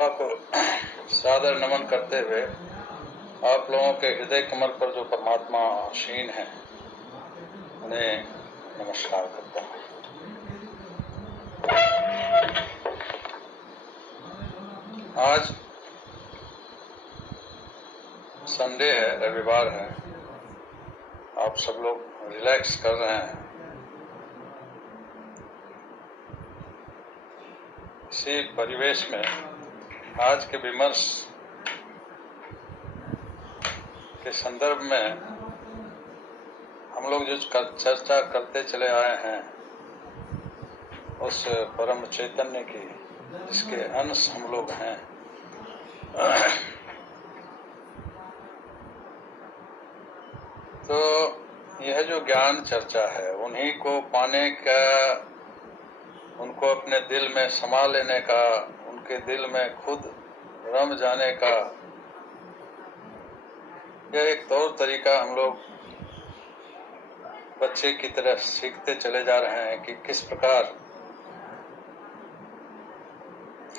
को सादर नमन करते हुए आप लोगों के हृदय कमल पर जो परमात्मा आसीन है उन्हें नमस्कार करता हूँ। आज संडे है, रविवार है। आप सब लोग रिलैक्स कर रहे हैं। इसी परिवेश में आज के विमर्श के संदर्भ में हम लोग जो चर्चा करते चले आए हैं उस परम चैतन्य की, जिसके अंश हम लोग हैं, तो यह जो ज्ञान चर्चा है उन्हीं को पाने का, उनको अपने दिल में समा लेने का, उनके दिल में खुद रम जाने का यह एक तौर तरीका हम लोग बच्चे की तरह सीखते चले जा रहे हैं कि किस प्रकार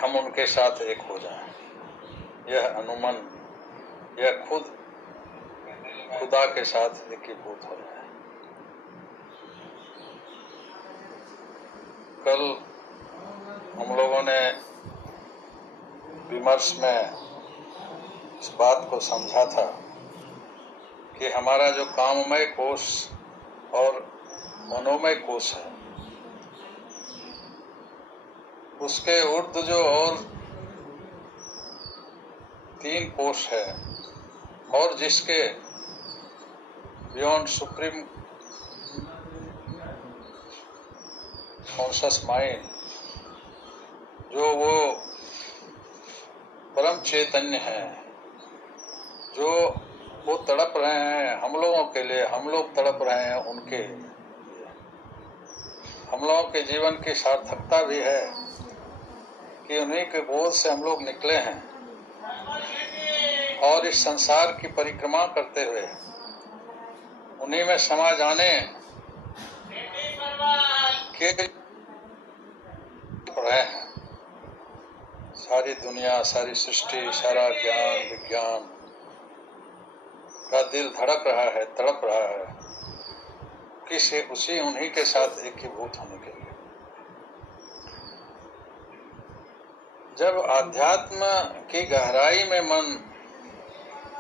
हम उनके साथ एक हो जाएं। यह अनुमन, यह खुद खुदा के साथ एकीभूत हो जाए। कल हम लोगों ने विमर्श में इस बात को समझा था कि हमारा जो काममय कोश और मनोमय कोश है, उसके ऊर्ध्व जो और 3 कोश है और जिसके बियॉन्ड सुप्रीम कॉन्शियस माइंड, जो वो परम चैतन्य है, जो वो तड़प रहे हैं हम लोगों के लिए, हम लोग तड़प रहे हैं उनके लिए। हम लोगों के जीवन की सार्थकता भी है कि उन्हीं के बोध से हम लोग निकले हैं और इस संसार की परिक्रमा करते हुए उन्हीं में समा जाने के रहे हैं। सारी दुनिया, सारी सृष्टि, सारा ज्ञान विज्ञान का दिल धड़क रहा है, तड़प रहा है किसी उसी उन्हीं के साथ एकीभूत होने के लिए। जब आध्यात्म की गहराई में मन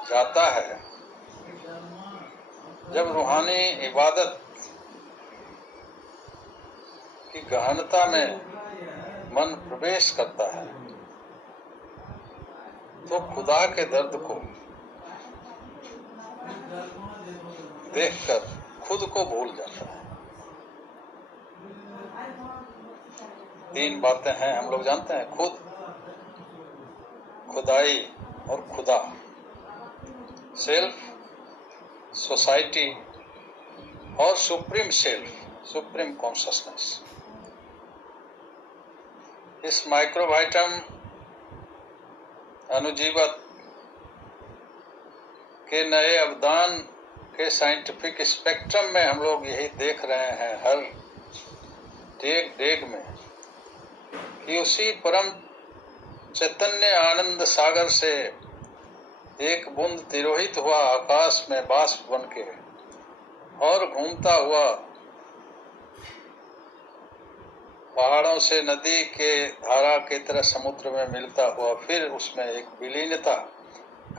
जाता है, जब रूहानी इबादत की गहनता में मन प्रवेश करता है, तो खुदा के दर्द को देखकर खुद को भूल जाता है। 3 बातें हैं, हम लोग जानते हैं, खुद, खुदाई और खुदा, सेल्फ, सोसाइटी और सुप्रीम सेल्फ, सुप्रीम कॉन्शियसनेस। इस माइक्रोवाइटम अनुजीवत के नए अवदान के साइंटिफिक स्पेक्ट्रम में हम लोग यही देख रहे हैं हर डेग में कि उसी परम चैतन्य आनंद सागर से एक बूंद तिरोहित हुआ आकाश में बाष्प बन के और घूमता हुआ पहाड़ों से नदी के धारा की तरह समुद्र में मिलता हुआ, फिर उसमें एक विलीनता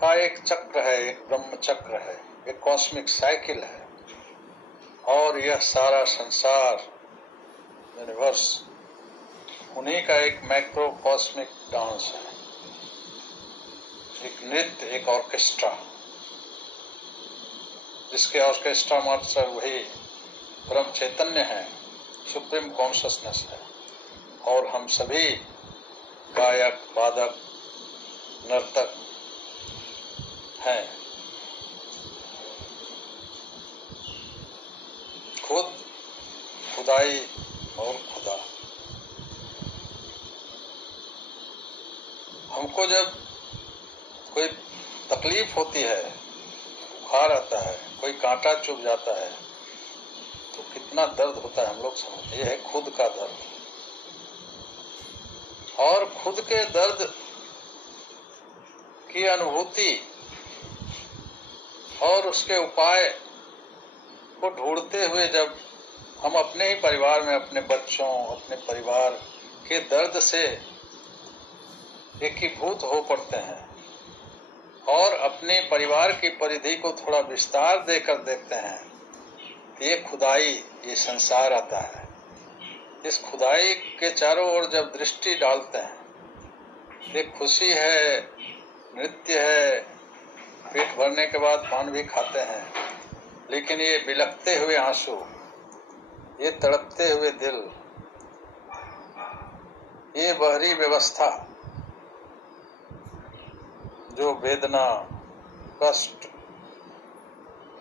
का एक चक्र है, एक ब्रह्म चक्र है, एक कॉस्मिक साइकिल है। और यह सारा संसार, यूनिवर्स, उन्हीं का एक मैक्रो कॉस्मिक डांस है, एक नृत्य, एक ऑर्केस्ट्रा, जिसके ऑर्केस्ट्रा मास्टर वही परम चैतन्य है, सुप्रीम कॉन्शियसनेस है। और हम सभी गायक, वादक, नर्तक हैं। खुद, खुदाई और खुदा। हमको जब कोई तकलीफ होती है, बुखार आता है, कोई कांटा चुभ जाता है, तो कितना दर्द होता है हम लोग समझते हैं। यह है खुद का दर्द। और खुद के दर्द की अनुभूति और उसके उपाय को ढूंढते हुए जब हम अपने ही परिवार में अपने बच्चों, अपने परिवार के दर्द से एकीभूत हो पड़ते हैं और अपने परिवार की परिधि को थोड़ा विस्तार देकर देखते हैं, ये खुदाई, ये संसार आता है। इस खुदाई के चारों ओर जब दृष्टि डालते हैं, ये खुशी है, नृत्य है, पेट भरने के बाद पान भी खाते हैं, लेकिन ये बिलखते हुए आंसू, ये तड़पते हुए दिल, ये बाहरी व्यवस्था जो वेदना, कष्ट,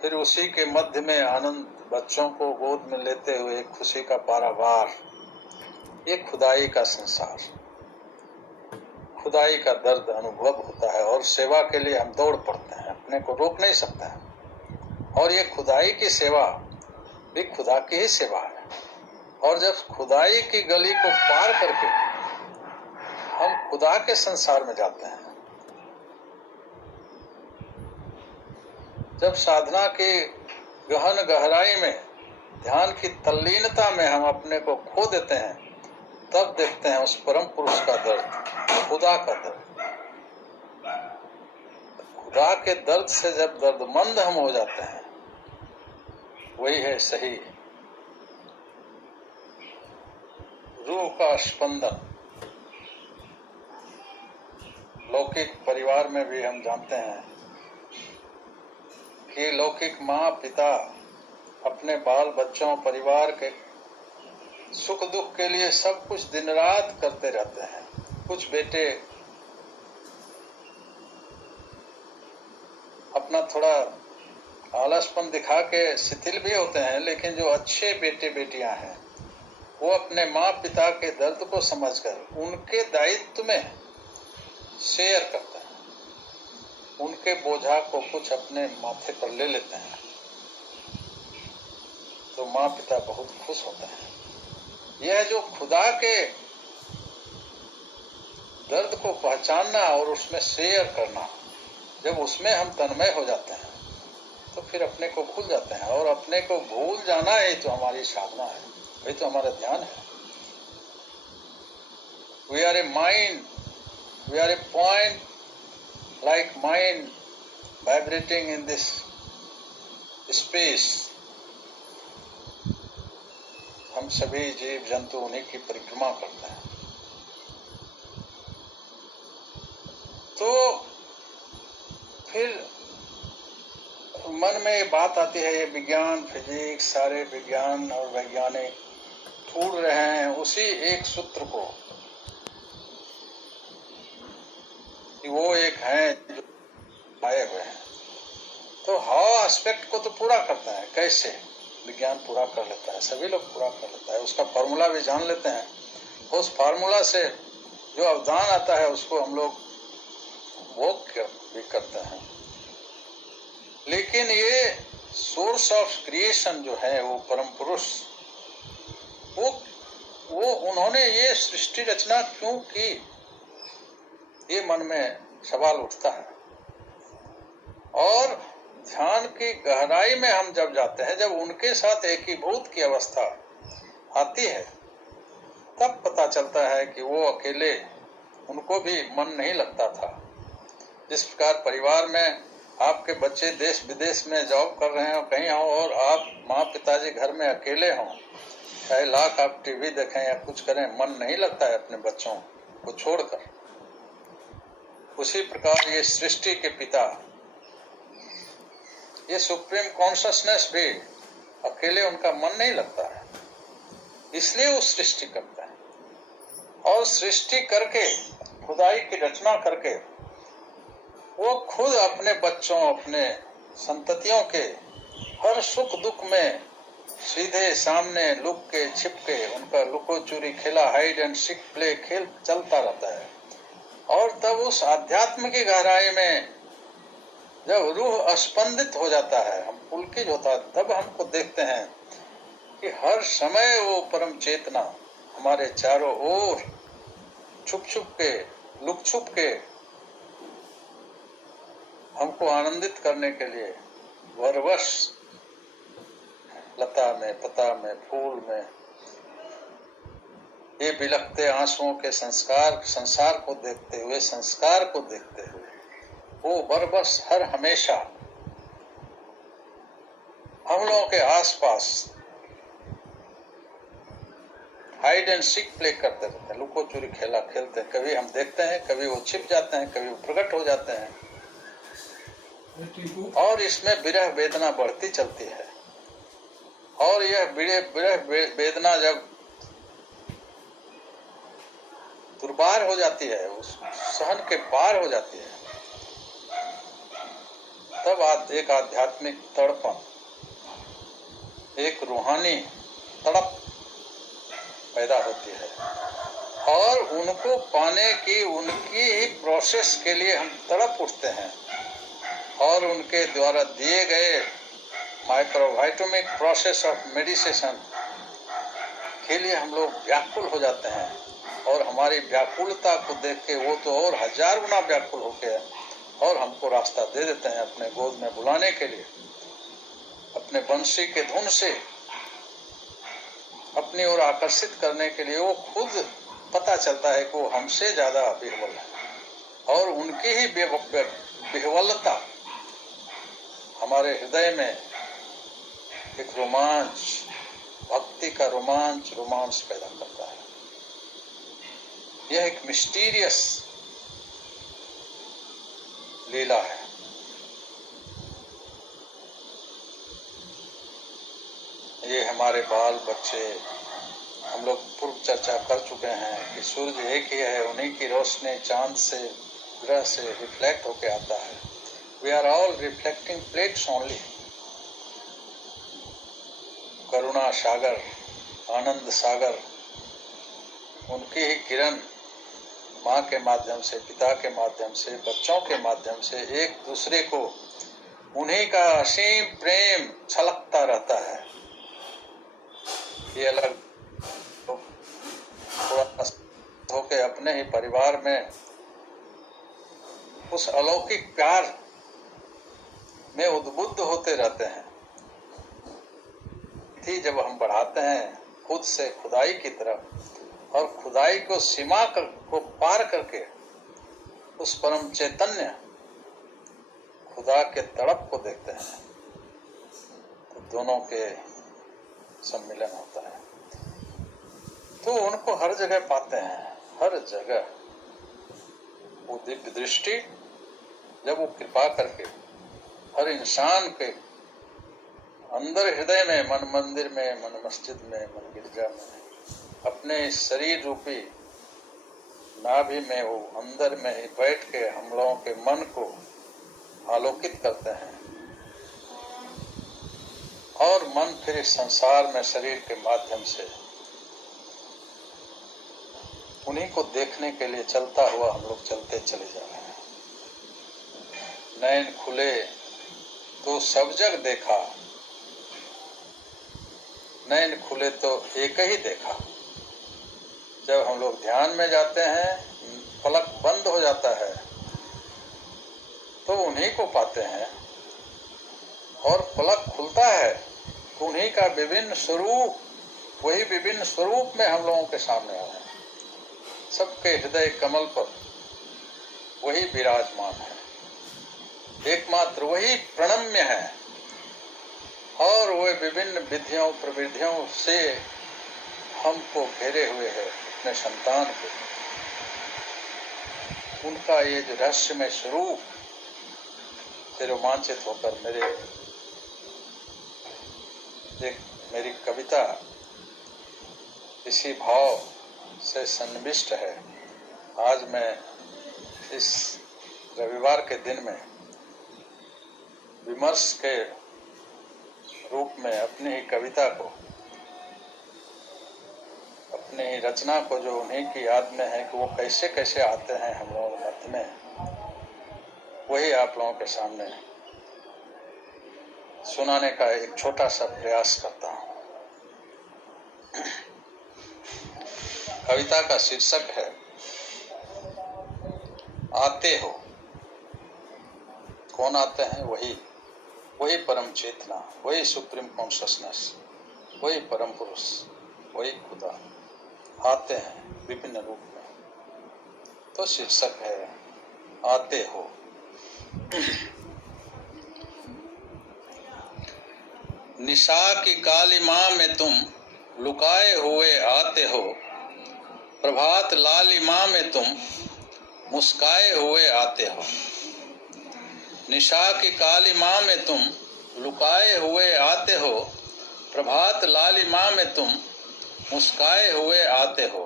फिर उसी के मध्य में आनंद, बच्चों को गोद में लेते हुए खुशी का पारावार, ये खुदाई का संसार, खुदाई का दर्द अनुभव होता है और सेवा के लिए हम दौड़ पड़ते हैं, अपने को रोक नहीं सकते हैं। और ये खुदाई की सेवा भी खुदा की ही सेवा है। और जब खुदाई की गली को पार करके हम खुदा के संसार में जाते हैं, जब साधना की गहन गहराई में, ध्यान की तल्लीनता में हम अपने को खो देते हैं, तब देखते हैं उस परम पुरुष का दर्द, खुदा का दर्द। खुदा के दर्द से जब दर्दमंद हम हो जाते हैं, वही है सही रूह का स्पंदन। लौकिक परिवार में भी हम जानते हैं कि लौकिक माँ पिता अपने बाल बच्चों, परिवार के सुख दुख के लिए सब कुछ दिन रात करते रहते हैं। कुछ बेटे अपना थोड़ा आलसपन दिखा के शिथिल भी होते हैं, लेकिन जो अच्छे बेटे बेटियां हैं वो अपने माँ पिता के दर्द को समझकर उनके दायित्व में शेयर करते हैं, उनके बोझा को कुछ अपने माथे पर ले लेते हैं, तो माँ पिता बहुत खुश होते हैं। यह जो खुदा के दर्द को पहचानना और उसमें शेयर करना, जब उसमें हम तन्मय हो जाते हैं तो फिर अपने को भूल जाते हैं, और अपने को भूल जाना ही तो हमारी साधना है, वही तो हमारा ध्यान है। We are a mind, we are a point like mind vibrating in this space. हम सभी जीव जंतु उन्हीं की परिक्रमा करते हैं। तो फिर मन में ये बात आती है, ये विज्ञान, फिजिक्स, सारे विज्ञान और वैज्ञानिक ढूंढ रहे हैं उसी एक सूत्र को, कि वो एक है जो आए हुए हैं। तो हाउ एस्पेक्ट को तो पूरा करता है, कैसे विज्ञान पूरा कर लेता है, सभी लोग पूरा कर लेता है, उसका फॉर्मूला भी जान लेते हैं। उस फार्मूला से जो अवदान आता है उसको हम लोग भोग भी करते हैं। लेकिन ये सोर्स ऑफ क्रिएशन जो है, वो परम पुरुष, वो उन्होंने ये सृष्टि रचना क्यों की, ये मन में सवाल उठता है। और ध्यान की गहराई में हम जब जाते हैं, जब उनके साथ एकीभूत की अवस्था आती है, तब पता चलता है कि वो अकेले, उनको भी मन नहीं लगता था। जिस प्रकार परिवार में आपके बच्चे देश विदेश में जॉब कर रहे हो, कहीं हो, और आप माँ पिताजी घर में अकेले हों, चाहे लाख आप टीवी देखें या कुछ करें, मन नहीं लगता है अपने बच्चों को छोड़कर। उसी प्रकार ये सृष्टि के पिता, ये सुप्रीम कॉन्शसनेस भी अकेले उनका मन नहीं लगता है, इसलिए वो सृष्टि करता है। और सृष्टि करके, खुदाई की रचना करके, वो खुद अपने बच्चों, अपने संततियों के हर सुख दुख में सीधे सामने लुक के छिप के, उनका लुको चोरी खेला, हाइड एंड सीक प्ले खेल चलता रहता है। और तब उस आध्यात्म की गहराई में जब रूह स्पंदित हो जाता है, हम पुलकित होता है, तब हमको देखते हैं कि हर समय वो परम चेतना हमारे चारों ओर छुप छुप के, लुक छुप के हमको आनंदित करने के लिए वरवश लता में, पता में, फूल में ये बिलखते आंसुओं के संसार को देखते हुए, संस्कार को देखते हुए वो बरबस हर हमेशा हम लोगों के आसपास हाइड एंड सीक प्ले करते रहते हैं, लुको चोरी खेला खेलते हैं। कभी हम देखते हैं, कभी वो छिप जाते हैं, कभी वो प्रकट हो जाते हैं और इसमें विरह वेदना बढ़ती चलती है। और यह विरह वेदना जब दुर्बार हो जाती है, उस सहन के पार हो जाती है, तब एक आध्यात्मिक तड़पन, एक रूहानी तड़प पैदा होती है और उनको पाने की, उनकी ही प्रोसेस के लिए हम तड़प उठते हैं और उनके द्वारा दिए गए माइक्रोवाइटमिक प्रोसेस ऑफ मेडिटेशन के लिए हम लोग व्याकुल हो जाते हैं। और हमारी व्याकुलता को देख के वो तो और 1000 गुना व्याकुल होके और हमको रास्ता दे देते हैं अपने गोद में बुलाने के लिए, अपने बंशी के धुन से अपनी ओर आकर्षित करने के लिए। वो खुद पता चलता है कि वो हमसे ज्यादा विह्वल है और उनकी ही विह्वलता हमारे हृदय में एक रोमांच, भक्ति का रोमांच पैदा करता है। यह एक मिस्टीरियस लीला है। ये हमारे बाल बच्चे, हम लोग पूर्व चर्चा कर चुके हैं कि सूर्य एक ही है, उन्हीं की रोशनी चांद से, ग्रह से रिफ्लेक्ट होके आता है। We are all reflecting plates only. करुणा सागर, आनंद सागर, उनकी ही किरण माँ के माध्यम से, पिता के माध्यम से, बच्चों के माध्यम से एक दूसरे को उन्हीं का असीम प्रेम छलकता रहता है। ये अलग थोड़ा होके अपने ही परिवार में उस अलौकिक प्यार में उद्बुद्ध होते रहते हैं। थी जब हम बढ़ाते हैं खुद से खुदाई की तरफ और खुदाई को सीमा को पार करके उस परम चैतन्य खुदा के तड़प को देखते हैं, तो दोनों के सम्मिलन होता है। तो उनको हर जगह पाते हैं, हर जगह। वो दिव्य दृष्टि जब वो कृपा करके हर इंसान के अंदर हृदय में, मन मंदिर में, मन मस्जिद में, मन गिरजा में, अपने शरीर रूपी नाभि में वो अंदर में ही बैठ के हम लोगों के मन को आलोकित करते हैं और मन फिर इस संसार में शरीर के माध्यम से उन्हीं को देखने के लिए चलता हुआ हम लोग चलते चले जा रहे हैं। नैन खुले तो सब जग देखा, नैन खुले तो एक ही देखा। जब हम लोग ध्यान में जाते हैं, पलक बंद हो जाता है तो उन्हीं को पाते हैं और पलक खुलता है तो उन्हीं का विभिन्न स्वरूप, वही विभिन्न स्वरूप में हम लोगों के सामने आ रहे हैं। सबके हृदय कमल पर वही विराजमान है, एकमात्र वही प्रणम्य है और वह विभिन्न विधियों प्रविधियों से हमको घेरे हुए है, अपने संतान को। उनका ये जो रहस्यमय स्वरूप से रोमांचित होकर मेरी कविता इसी भाव से सन्निविष्ट है। आज मैं इस रविवार के दिन में विमर्श के रूप में अपनी ही कविता को, अपनी ही रचना को, जो उन्हीं की याद में है कि वो कैसे कैसे आते हैं हम लोगों के मध्य में, वही आप लोगों के सामने सुनाने का एक छोटा सा प्रयास करता हूँ। कविता का शीर्षक है आते हो। कौन आते हैं? वही परम चेतना, वही सुप्रीम कॉन्शसनेस, वही परम पुरुष, वही खुदा आते हैं विभिन्न रूप में। तो शीर्षक है आते हो। निशा की कालिमा में तुम लुकाए हुए आते हो, प्रभात लालिमा में तुम मुस्काए हुए आते हो। निशा की कालिमा में तुम लुकाए हुए आते हो, प्रभात लालिमा में तुम मुस्काए हुए आते हो।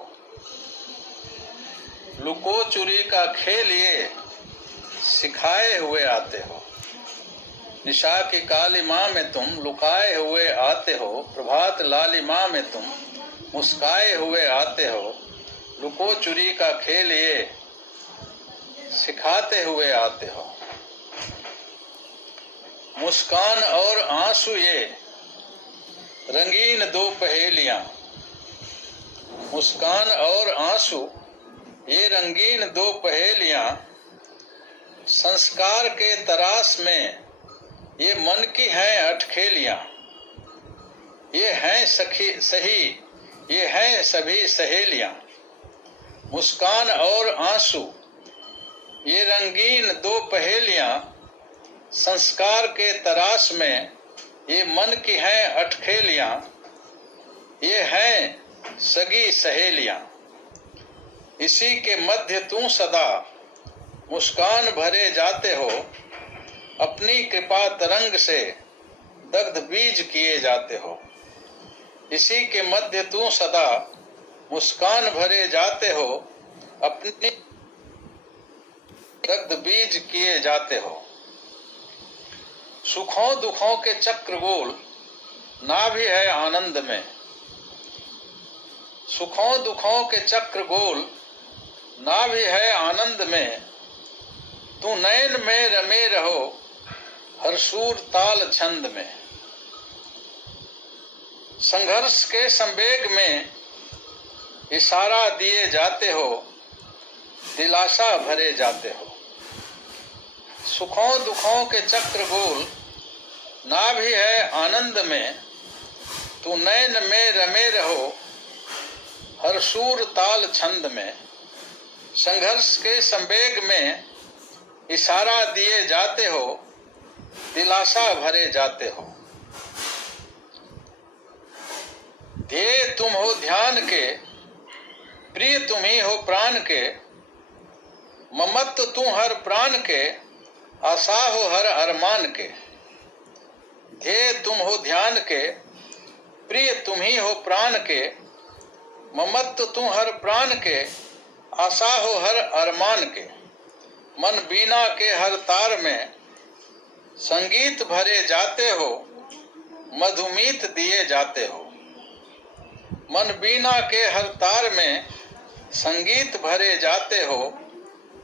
लुको चुरी का खेल ये सिखाए हुए आते हो। निशा की कालिमा में तुम लुकाए हुए आते हो, प्रभात लालिमा में तुम मुस्काए हुए आते हो। लुको चुरी का खेल ये सिखाते हुए आते हो। मुस्कान और आंसू ये रंगीन दो पहेलियां, मुस्कान और आंसू ये रंगीन दो पहेलियां, संस्कार के तराश में ये मन की हैं अटखेलियां। ये हैं सही, ये हैं सभी सहेलियां। मुस्कान और आंसू ये रंगीन दो पहेलियां, संस्कार के तराश में ये मन की हैं अटखेलियां। ये हैं सगी सहेलियां। इसी के मध्य तू सदा मुस्कान भरे जाते हो, अपनी कृपा तरंग से दग्ध बीज किए जाते हो। इसी के मध्य तू सदा मुस्कान भरे जाते हो, अपनी दग्ध बीज किए जाते हो। सुखों दुखों के चक्र गोल ना भी है आनंद में, सुखों दुखों के चक्र गोल ना भी है आनंद में। तू नयन में रमे रहो हर सूर ताल छंद में। संघर्ष के संवेग में इशारा दिए जाते हो, दिलासा भरे जाते हो। सुखों दुखों के चक्र गोल ना भी है आनंद में। तू नैन में रमे रहो हर सूर ताल छंद में। संघर्ष के संवेग में इशारा दिए जाते हो, दिलासा भरे जाते हो। ध्येय तुम हो ध्यान के, प्रिय तुम ही हो प्राण के। ममत्व तू हर प्राण के, आशा हो हर अरमान के। ध्येय तुम हो ध्यान के, प्रिय तुम ही हो प्राण के। ममत्व तू हर प्राण के, आशा हो हर अरमान के। मन बीना के हर तार में संगीत भरे जाते हो, मधुमीत दिए जाते हो। मन बीना के हर तार में संगीत भरे जाते हो,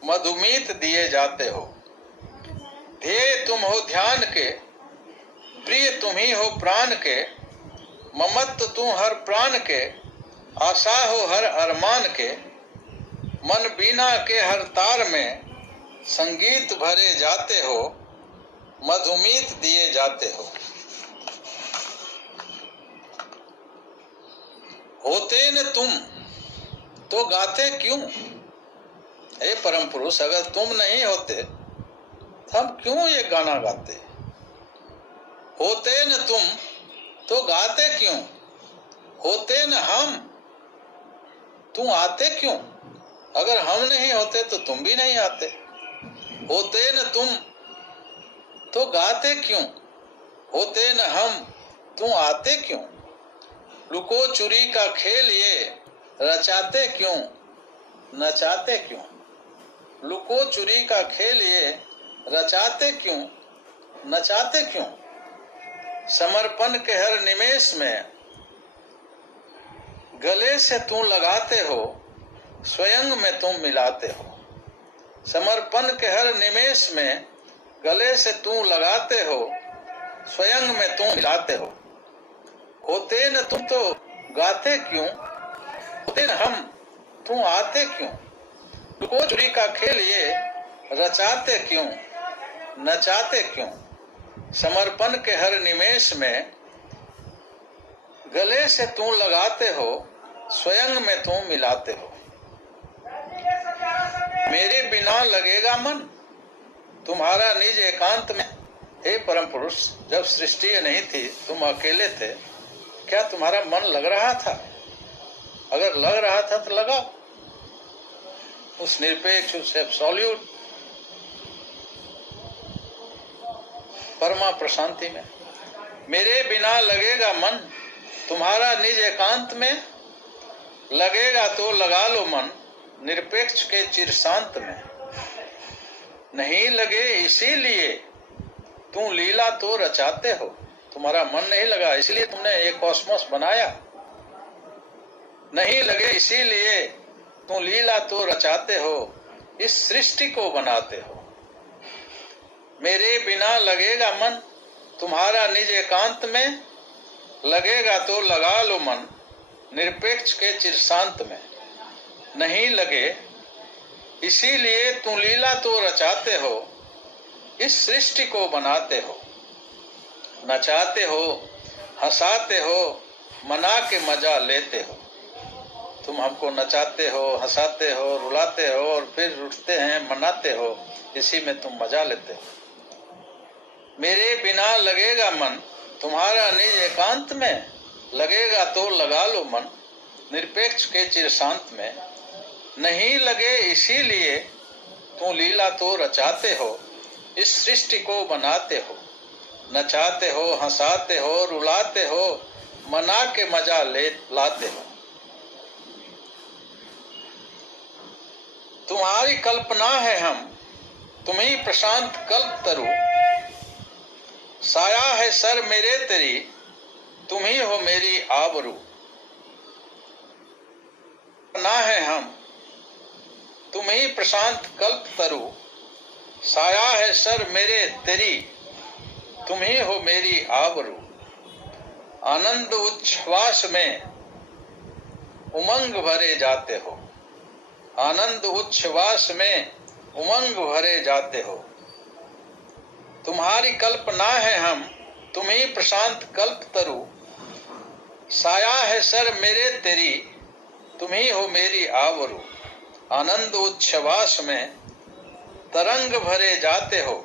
मधुमीत दिए जाते हो। ध्येय तुम हो ध्यान के, प्रिय तुम ही हो प्राण के। ममत्व तू हर प्राण के, आशा हो हर अरमान के। मन बीना के हर तार में संगीत भरे जाते हो, मधुमीत दिए जाते हो। होते न तुम तो गाते क्यों? हे परम पुरुष, अगर तुम नहीं होते तो हम क्यों ये गाना गाते? होते न तुम तो गाते क्यों? होते न हम तू आते क्यों? अगर हम नहीं होते तो तुम भी नहीं आते। होते न तुम तो गाते क्यों? होते न हम तू आते क्यों? लुको चुरी का खेल ये रचाते क्यों, नचाते क्यों? लुको चुरी का खेल ये रचाते क्यों, नचाते क्यों? समर्पण के हर निमेष में गले से तू लगाते हो, स्वयं में तुम मिलाते हो। समर्पण के हर निमेष में गले से तू लगाते हो, स्वयं में तुम मिलाते हो। होते न तुम तो गाते क्यों? होते न हम तू आते क्यों? लुको चुरी का खेल ये रचाते क्यों, नचाते क्यों? समर्पण के हर निमेष में गले से तू लगाते हो, स्वयं में तू मिलाते हो। मेरे बिना लगेगा मन तुम्हारा निज एकांत में। हे परम पुरुष, जब सृष्टि नहीं थी, तुम अकेले थे, क्या तुम्हारा मन लग रहा था? अगर लग रहा था तो लगाओ उस निरपेक्ष, उस एब्सोल्यूट परमा प्रशांति में। मेरे बिना लगेगा मन तुम्हारा निज एकांत में। लगेगा तो लगा लो मन निरपेक्ष के चिरशांत में। नहीं लगे इसीलिए तू लीला तो रचाते हो। तुम्हारा मन नहीं लगा इसलिए तुमने एक कॉस्मोस बनाया। नहीं लगे इसीलिए तू लीला तो रचाते हो, इस सृष्टि को बनाते हो। मेरे बिना लगेगा मन तुम्हारा निज एकांत में। लगेगा तो लगा लो मन निरपेक्ष के चिरशांत में। नहीं लगे इसीलिए तू लीला तो रचाते हो, इस सृष्टि को बनाते हो। नचाते हो, हंसाते हो, मना के मजा लेते हो। तुम हमको नचाते हो, हंसाते हो, रुलाते हो और फिर रुठते हैं, मनाते हो, इसी में तुम मजा लेते हो। मेरे बिना लगेगा मन तुम्हारा निज एकांत में। लगेगा तो लगा लो मन निरपेक्ष के चिरशांत में। नहीं लगे इसीलिए तू लीला तो रचाते हो, इस सृष्टि को बनाते हो। नचाते हो, हंसाते हो, रुलाते हो, मना के मजा लाते हो। तुम्हारी कल्पना है हम, तुम्ही प्रशांत कल्प तरु। साया है सर मेरे तेरी, तुम ही हो मेरी आबरू। ना है हम, तुम ही प्रशांत कल्प तरु। साया है सर मेरे तेरी, तुम ही हो मेरी आबरू। आनंद उच्छ्वास में उमंग भरे जाते हो। आनंद उच्छ्वास में उमंग भरे जाते हो। तुम्हारी कल्पना है हम, तुम ही प्रशांत कल्प तरु। साया है सर मेरे तेरी, तुम ही हो मेरी आबरू। आनंद उच्छ्वास में तरंग भरे जाते हो।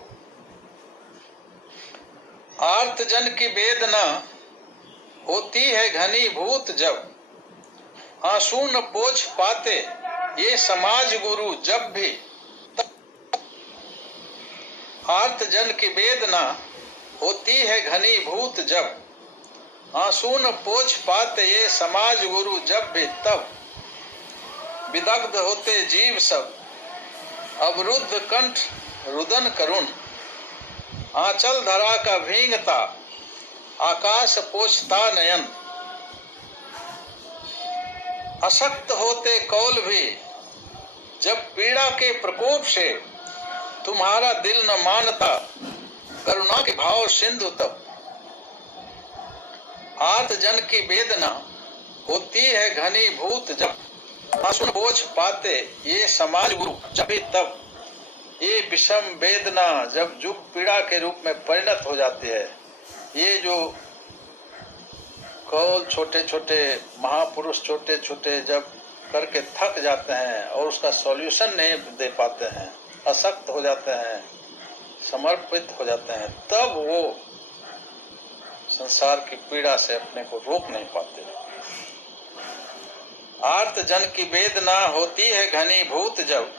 आर्त जन की वेदना होती है घनीभूत जब। आंसू न पोंछ पाते ये समाज गुरु जब भी। आर्त जन की वेदना होती है घनीभूत जब। आंसू न पोंछ पाते ये समाज गुरु जब भी तब। विदग्ध होते जीव सब अवरुद्ध कंठ रुदन करुण। आंचल धरा का भींगता आकाश पोछता नयन। अशक्त होते कौल भी जब पीड़ा के प्रकोप से। तुम्हारा दिल न मानता करुणा के भाव सिंधु तब। आर्त जन की वेदना होती है घनीभूत जब। आंसू पोंछ पाते ये समाज गुरु जब भी तब। ये विषम वेदना जब जुग पीड़ा के रूप में परिणत हो जाती है। ये जो कौल छोटे छोटे महापुरुष छोटे छोटे जब करके थक जाते हैं और उसका सॉल्यूशन नहीं दे पाते हैं, अशक्त हो जाते हैं, समर्पित हो जाते हैं, तब वो संसार की पीड़ा से अपने को रोक नहीं पाते। आर्त जन की वेदना होती है घनीभूत जब।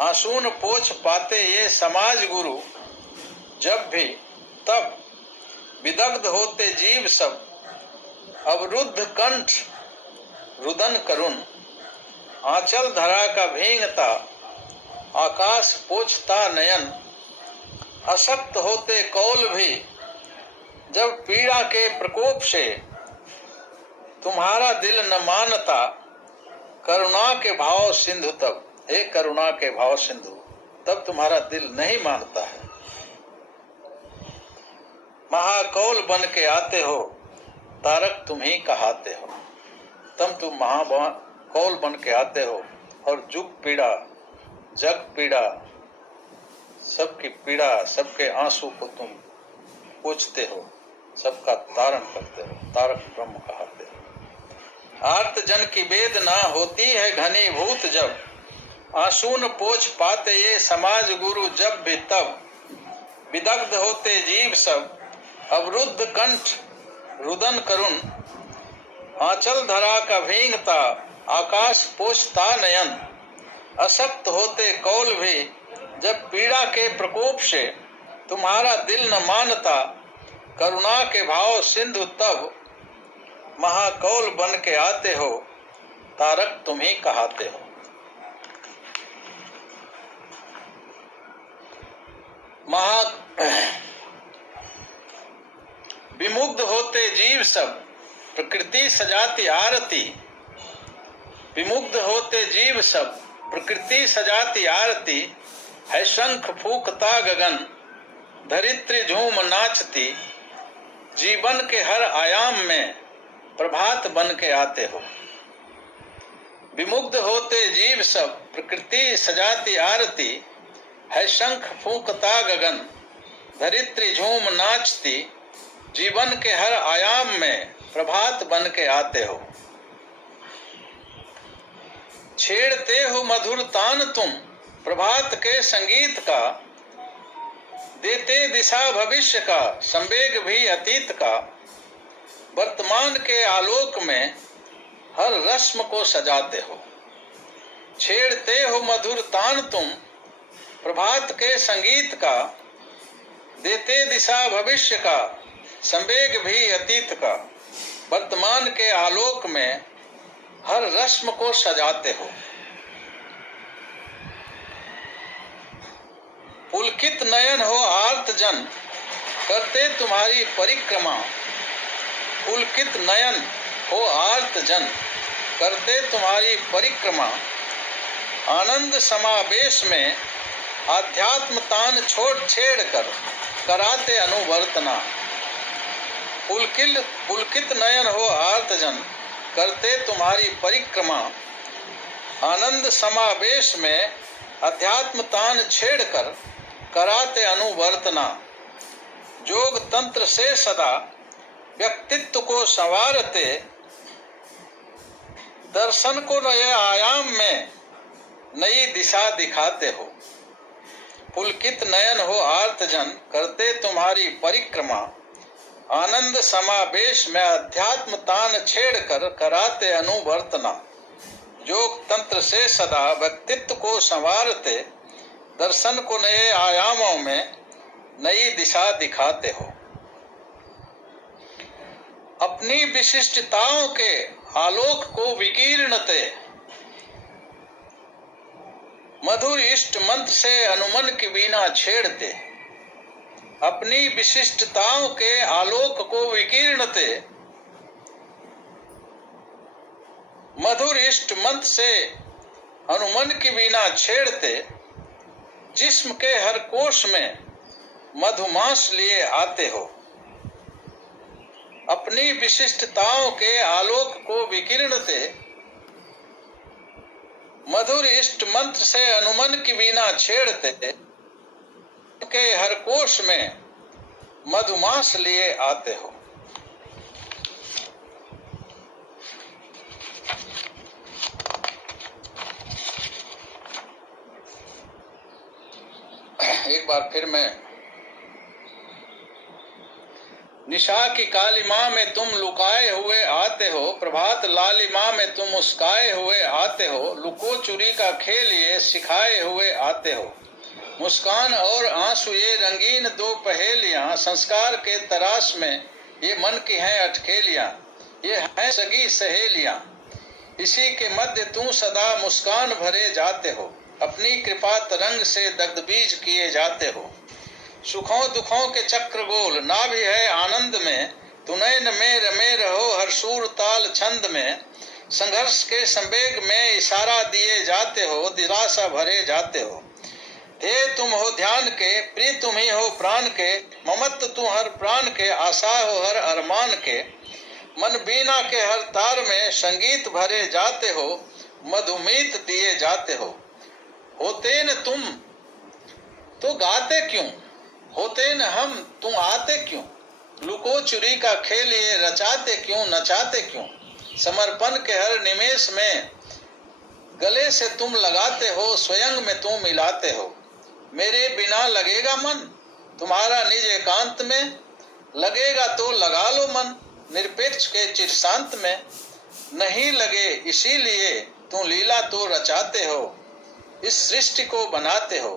आंसू न पोंछ पाते ये समाज गुरु जब भी तब। विदग्ध होते जीव सब अवरुद्ध कंठ रुदन करुण। आंचल धरा का भींगता आकाश पोछता नयन। अशक्त होते कौल भी जब पीड़ा के प्रकोप से। तुम्हारा दिल न मानता करुणा के भाव सिंधु तब। हे करुणा के भाव सिंधु, तब तुम्हारा दिल नहीं मानता है। महाकौल बन के आते हो, तारक तुम ही कहाते हो। तब तुम महाकौल बन के आते हो और जुग पीड़ा जग पीड़ा सबकी पीड़ा, सबके आंसू को तुम पोंछते हो, सबका तारण करते हो, तारक ब्रह्म कहते हो। आर्त जन की वेदना होती है घनीभूत जब, आंसू न पोंछ पाते ये समाज गुरु जब भी तब, विदग्ध होते जीव सब अवरुद्ध कंठ रुदन करुण, आंचल धरा का भींगता आकाश पोछता नयन, अशक्त होते कौल भी जब पीड़ा के प्रकोप से, तुम्हारा दिल न मानता करुणा के भाव सिंधु तब, महाकौल बन के आते हो, तारक तुम ही कहाते हो। विमुग्ध होते जीव सब प्रकृति सजाती आरती, विमुग्ध होते जीव सब प्रकृति सजाती आरती, है शंख फूकता गगन धरित्री झूम नाचती, जीवन के हर आयाम में प्रभात बन के आते हो। विमुग्ध होते जीव सब प्रकृति सजाती आरती, है शंख फूकता गगन धरित्री झूम नाचती, जीवन के हर आयाम में प्रभात बन के आते हो। छेड़ते हो मधुर तान तुम प्रभात के संगीत का, देते दिशा भविष्य का संवेग भी अतीत का, वर्तमान के आलोक में हर रस्म को सजाते हो। छेड़ते हो मधुर तान तुम प्रभात के संगीत का, देते दिशा भविष्य का संवेग भी अतीत का, वर्तमान के आलोक में हर रस्म को सजाते हो। पुलकित नयन हो आर्त जन करते तुम्हारी परिक्रमा, पुलकित नयन हो आर्त जन करते तुम्हारी परिक्रमा, आनंद समावेश में आध्यात्म तान छोड़ छेड़ कर कराते अनुवर्तना। पुलकित नयन हो आर्त जन करते तुम्हारी परिक्रमा, आनंद समावेश में अध्यात्म तान छेड़ कर कराते अनुवर्तना। योग तंत्र से सदा व्यक्तित्व को संवारते, दर्शन को नए आयाम में नई दिशा दिखाते हो। पुलकित नयन हो आर्त जन करते तुम्हारी परिक्रमा, आनंद समावेश में अध्यात्म तान छेड़ कर कराते अनुवर्तना। योग तंत्र से सदा व्यक्तित्व को संवारते, दर्शन को नए आयामों में नई दिशा दिखाते हो। अपनी विशिष्टताओं के आलोक को विकीर्णते, मधुर इष्ट मंत्र से अनुमन की वीणा छेड़ते। अपनी विशिष्टताओं के आलोक को विकीर्णते, मधुर इष्ट मंत्र से अनुमन की वीणा छेड़ते, जिस्म के हर कोश में मधुमास लिए आते हो। अपनी विशिष्टताओं के आलोक को विकीर्णते, मधुर इष्ट मंत्र से अनुमन की वीणा छेड़ते, के हर कोश में मधुमास लिए आते हो। एक बार फिर मैं, निशा की कालिमा में तुम लुकाए हुए आते हो, प्रभात लालिमा में तुम मुस्काए हुए आते हो, लुको चुरी का खेल ये सिखाए हुए आते हो। मुस्कान और आंसू ये रंगीन दो पहेलियां, संस्कार के तराश में ये मन की हैं अटखेलियां, ये हैं सगी सहेलियां, इसी के मध्य तुम सदा मुस्कान भरे जाते हो, अपनी कृपा तरंग से दग्ध बीज किए जाते हो। सुखों दुखों के चक्र गोल ना भी है आनंद में, तू नैन में रमे रहो हर सूर ताल छंद में, संघर्ष के संवेग में इशारा दिए जाते हो, दिलासा भरे जाते हो। ध्येय तुम हो ध्यान के, प्रिय तुम ही हो प्राण के, ममत्व तू हर प्राण के, आशा हो हर अरमान के, मन बीना के हर तार में संगीत भरे जाते हो, मधुमीत दिए जाते हो। होते न तुम तो गाते क्यों, होते न हम तुम आते क्यों, लुको चुरी का खेल ये रचाते क्यों, नचाते क्यों, समर्पण के हर निमेष में गले से तुम लगाते हो, स्वयं में तुम मिलाते हो। मेरे बिना लगेगा मन तुम्हारा निज एकांत में, लगेगा तो लगा लो मन निरपेक्ष के चिरशांत में, नहीं लगे इसीलिए तुम लीला तो रचाते हो, इस सृष्टि को बनाते हो,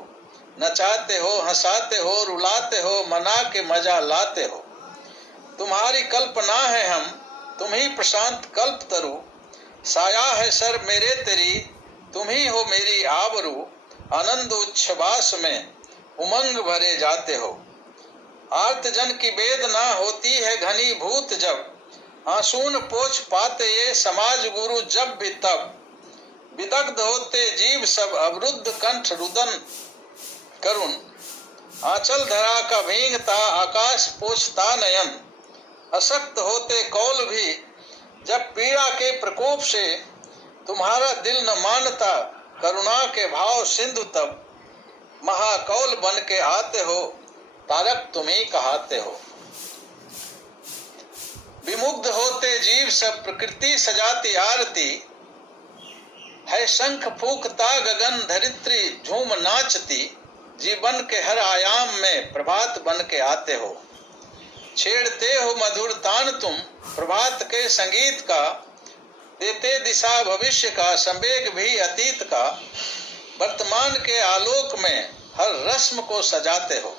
नचाते हो, हंसाते हो, रुलाते हो, मना के मजा लाते हो। तुम्हारी कल्पना है हम, तुम ही प्रशांत कल्प तरु, साया है सर मेरे तेरी, तुम ही हो मेरी आबरू, आनंद उच्छ्वास में उमंग भरे जाते हो। आर्त जन की वेदना होती है घनीभूत जब, आंसून पोछ पाते ये समाज गुरु जब भी तब, विदग्ध होते जीव सब अवरुद्ध कंठ रुदन करुण, आंचल धरा का भींगता आकाश पोछता नयन, अशक्त होते कौल भी जब पीड़ा के प्रकोप से, तुम्हारा दिल न मानता करुणा के भाव सिंधु तब, महाकौल बन के आते हो, तारक तुम्ही कहाते हो। विमुग्ध होते जीव सब प्रकृति सजाती आरती, है शंख फूंकता गगन धरित्री झूम नाचती, जीवन के हर आयाम में प्रभात बन के आते हो। छेड़ते हो मधुर तान तुम प्रभात के संगीत का, देते दिशा भविष्य का संवेग भी अतीत का, वर्तमान के आलोक में हर रस्म को सजाते हो।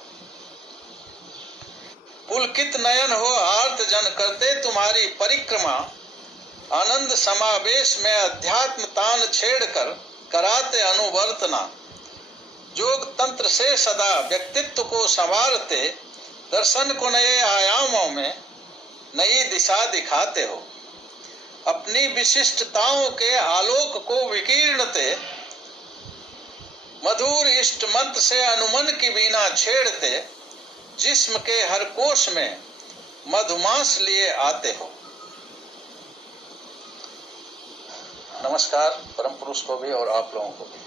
पुलकित नयन हो आर्त जन करते तुम्हारी परिक्रमा, आनंद समावेश में अध्यात्म तान छेड़कर कराते अनुवर्तना, योग तंत्र से सदा व्यक्तित्व को संवारते, दर्शन को नए आयामों में नई दिशा दिखाते हो। अपनी विशिष्टताओं के आलोक को विकीर्णते, मधुर इष्ट मंत्र से अनुमन की वीणा छेड़ते, जिस्म के हर कोश में मधुमास लिए आते हो। नमस्कार परम पुरुष को भी और आप लोगों को भी।